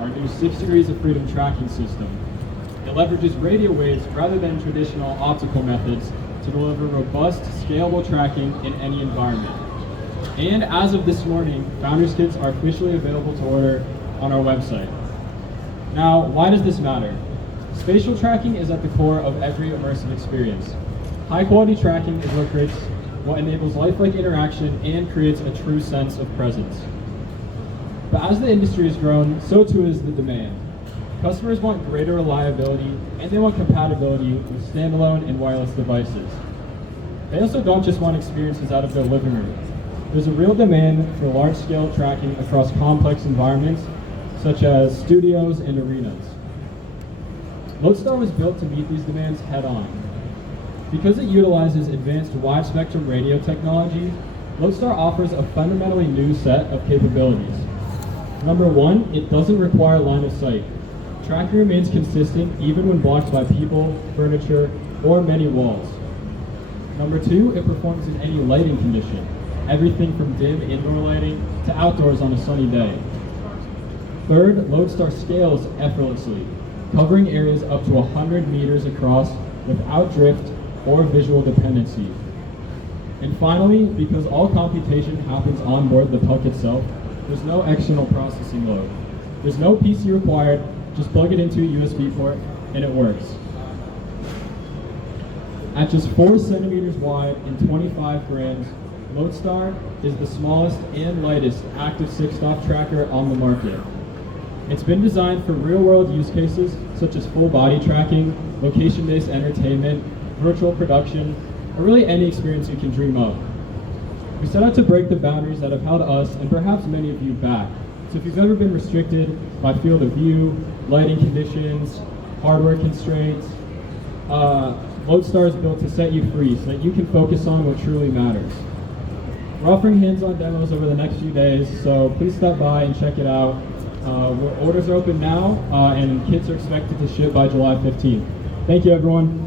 our new 6 degrees of freedom tracking system. It leverages radio waves rather than traditional optical methods to deliver robust, scalable tracking in any environment. And as of this morning, Founders Kits are officially available to order on our website. Now, why does this matter? Spatial tracking is at the core of every immersive experience. High-quality tracking is what enables lifelike interaction and creates a true sense of presence. But as the industry has grown, so too is the demand. Customers want greater reliability, and they want compatibility with standalone and wireless devices. They also don't just want experiences out of their living room. There's a real demand for large-scale tracking across complex environments, such as studios and arenas. Loadstar was built to meet these demands head-on. Because it utilizes advanced wide-spectrum radio technology, Loadstar offers a fundamentally new set of capabilities. Number one, it doesn't require line of sight. Tracking remains consistent even when blocked by people, furniture, or many walls. Number two, it performs in any lighting condition, everything from dim indoor lighting to outdoors on a sunny day. Third, Loadstar scales effortlessly, covering areas up to 100 meters across without drift or visual dependency. And finally, because all computation happens on board the Puck itself, there's no external processing load. There's no PC required, just plug it into a USB port and it works. At just 4 centimeters wide and 25 grams, Loadstar is the smallest and lightest active 6-stop tracker on the market. It's been designed for real-world use cases such as full body tracking, location-based entertainment, virtual production, or really any experience you can dream of. We set out to break the boundaries that have held us and perhaps many of you back. So if you've ever been restricted by field of view, lighting conditions, hardware constraints, Loadstar is built to set you free so that you can focus on what truly matters. We're offering hands-on demos over the next few days, so please stop by and check it out. Orders are open now, and kits are expected to ship by July 15th. Thank you, everyone.